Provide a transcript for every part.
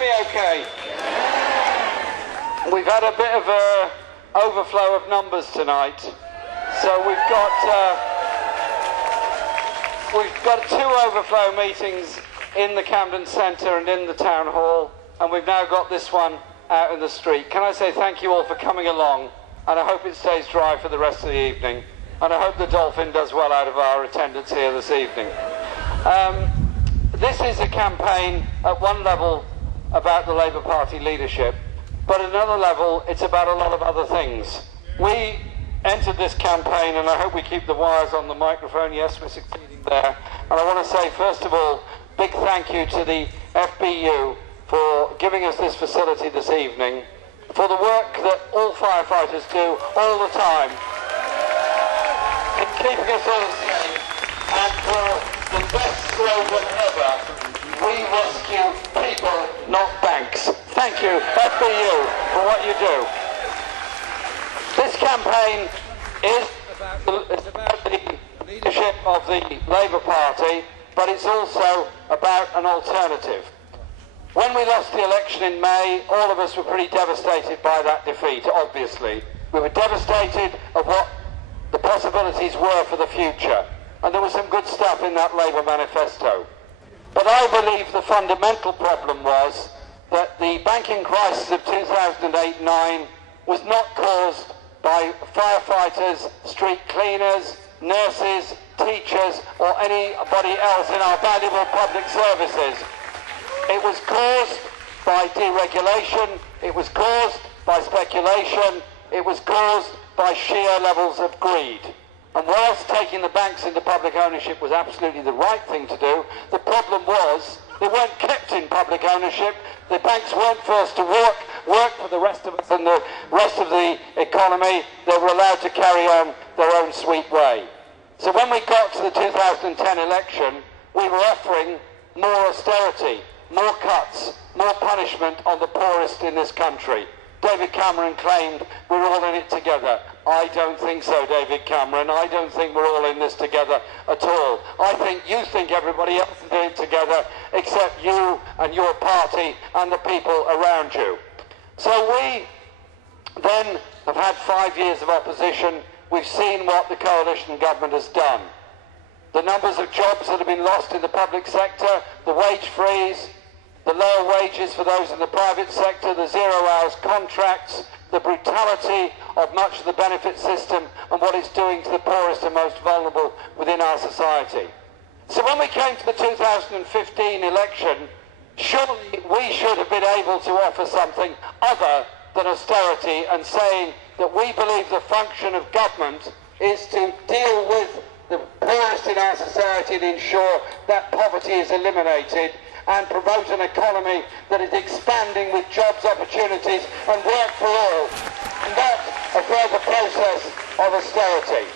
me okay? We've had a bit of a overflow of numbers tonight. So we've got 2 overflow meetings in the Camden Centre and in the Town Hall, and we've now got this one out in the street. Can I say thank you all for coming along, and I hope it stays dry for the rest of the evening, and I hope the Dolphin does well out of our attendance here this evening. This is a campaign at one level about the Labour Party leadership, but at another level it's about a lot of other things. We entered this campaign, and I hope we keep the wires on the microphone. Yes, we're succeeding there. And I want to say, first of all, big thank you to the FBU for giving us this facility this evening, for the work that all firefighters do all the time in keeping us all safe, and for the best slogan ever: we rescue people, not banks. Thank you, FBU, for what you do. This campaign is about the leadership of the Labour Party, but it's also about an alternative. When we lost the election in May, all of us were pretty devastated by that defeat, obviously. We were devastated of what the possibilities were for the future, and there was some good stuff in that Labour manifesto. But I believe the fundamental problem was that the banking crisis of 2008-9 was not caused by firefighters, street cleaners, nurses, teachers, or anybody else in our valuable public services. It was caused by deregulation, it was caused by speculation, it was caused by sheer levels of greed. And whilst taking the banks into public ownership was absolutely the right thing to do, the problem was they weren't kept in public ownership. The banks weren't forced to work for the rest of us and the rest of the economy. They were allowed to carry on their own sweet way. So when we got to the 2010 election, we were offering more austerity, more cuts, more punishment on the poorest in this country. David Cameron claimed we're all in it together. I don't think so, David Cameron. I don't think we're all in this together at all. I think you think everybody else is in it together except you and your party and the people around you. So we then have had 5 years of opposition. We've seen what the coalition government has done. The numbers of jobs that have been lost in the public sector, the wage freeze, the lower wages for those in the private sector, the 0 hours contracts, the brutality of much of the benefit system and what it's doing to the poorest and most vulnerable within our society. So when we came to the 2015 election, surely we should have been able to offer something other than austerity and saying that we believe the function of government is to deal with the poorest in our society and ensure that poverty is eliminated and promote an economy that is expanding with jobs, opportunities and work for all, and not a further process of austerity.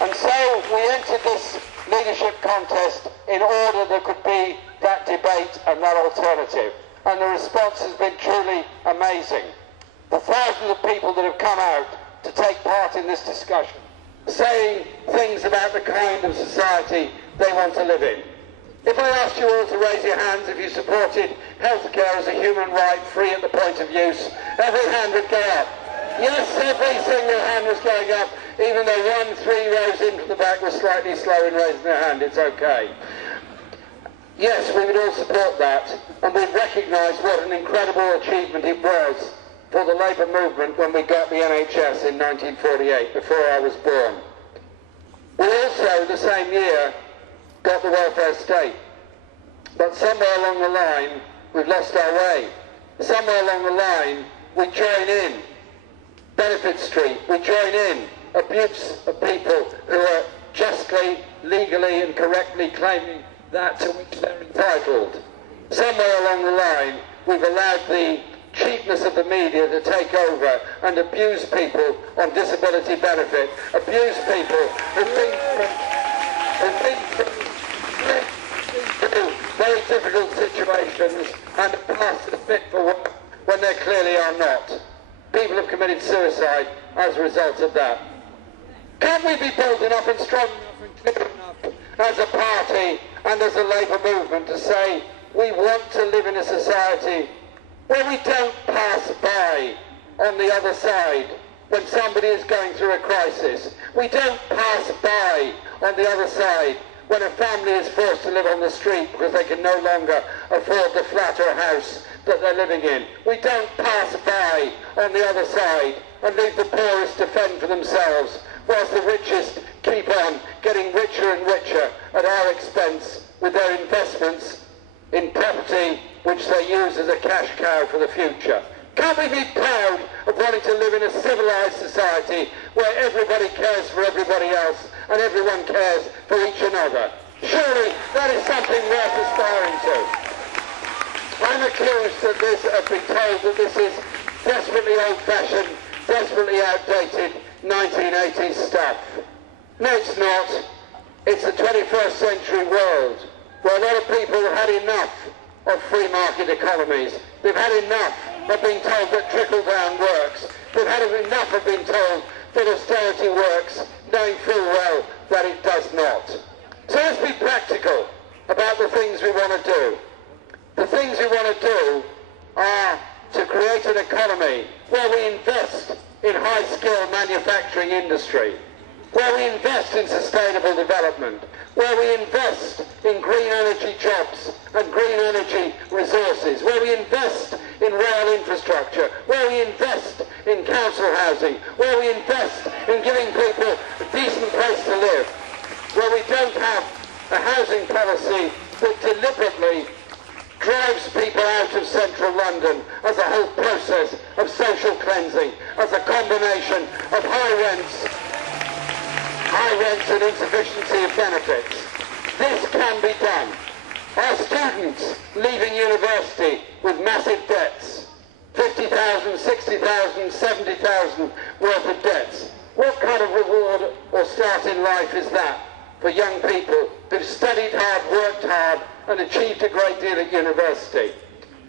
And so we entered this leadership contest in order there could be that debate and that alternative, and the response has been truly amazing. The thousands of people that have come out to take part in this discussion, saying things about the kind of society they want to live in. If I asked you all to raise your hands if you supported healthcare as a human right, free at the point of use, every hand would go up. Yes, every single hand was going up, even though 1, 3 rows in from the back was slightly slow in raising their hand. It's okay. Yes, we would all support that, and we've recognised what an incredible achievement it was for the Labour movement when we got the NHS in 1948, before I was born. We also, the same year, got the welfare state. But somewhere along the line, we've lost our way. Somewhere along the line, we join in Benefit Street, we join in abuse of people who are justly, legally and correctly claiming that to which they're entitled. Somewhere along the line, we've allowed the cheapness of the media to take over and abuse people on disability benefit, abuse people who've been through very difficult situations and have passed the fit for work when they clearly are not. People have committed suicide as a result of that. Can we be bold enough and strong enough and clear enough as a party and as a Labour movement to say we want to live in a society where we don't pass by on the other side when somebody is going through a crisis. We don't pass by on the other side when a family is forced to live on the street because they can no longer afford the flat or house that they're living in. We don't pass by on the other side and leave the poorest to fend for themselves, whilst the richest keep on getting richer and richer at our expense with their investments in property which they use as a cash cow for the future. Can't we be proud of wanting to live in a civilized society where everybody cares for everybody else and everyone cares for each another? Surely that is something worth aspiring to. I'm accused of being told that this is desperately old-fashioned, desperately outdated 1980s stuff. No, it's not. It's the 21st century world where a lot of people have had enough of free market economies. They've had enough of being told that trickle-down works. They've had enough of being told that austerity works, knowing full well that it does not. So let's be practical about the things we want to do. The things we want to do are to create an economy where we invest in high-skilled manufacturing industry, where we invest in sustainable development, where we invest in green energy jobs and green energy resources, where we invest in rail infrastructure, where we invest in council housing, where we invest in giving people a decent place to live, where we don't have a housing policy that deliberately drives people out of central London as a whole process of social cleansing, as a combination of high rents and insufficiency of benefits. This can be done. Our students leaving university with massive debts, 50,000, 60,000, 70,000 worth of debts. What kind of reward or start in life is that for young people who've studied hard, worked hard, and achieved a great deal at university?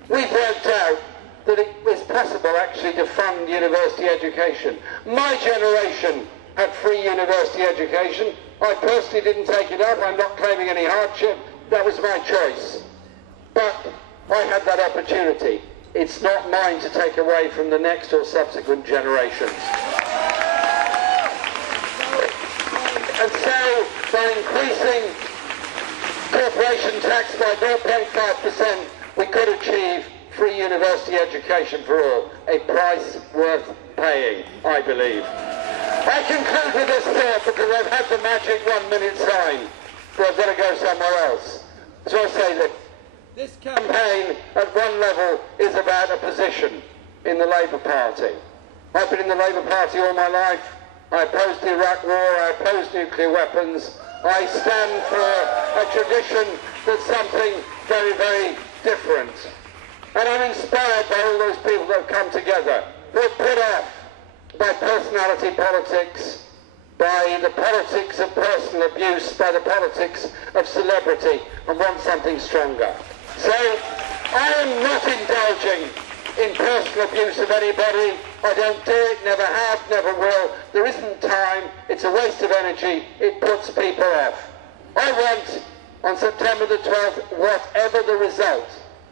We've worked out that it was possible actually to fund university education. My generation had free university education. I personally didn't take it up. I'm not claiming any hardship. That was my choice. But I had that opportunity. It's not mine to take away from the next or subsequent generations. And so, by increasing corporation tax by 0.5%, we could achieve free university education for all. A price worth paying, I believe. I conclude with this thought because I've had the magic 1 minute sign, so I've got to go somewhere else. So I say that this campaign at one level is about a position in the Labour Party. I've been in the Labour Party all my life. I oppose the Iraq War, I oppose nuclear weapons. I stand for a tradition that's something very, very different. And I'm inspired by all those people that have come together, who are put off by personality politics, by the politics of personal abuse, by the politics of celebrity, and want something stronger. So I am not indulging in personal abuse of anybody. I don't do it, never have, never will. There isn't time. It's a waste of energy. It puts people off. I want, on September the 12th, whatever the result,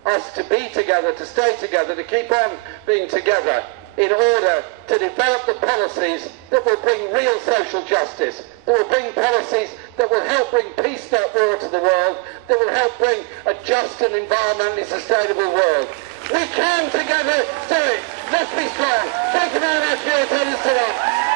us to be together, to stay together, to keep on being together in order to develop the policies that will bring real social justice, that will bring policies that will help bring peace, not war, to the world, that will help bring a just and environmentally sustainable world. We can together do it. Let's be strong. Thank you very much for your attendance today.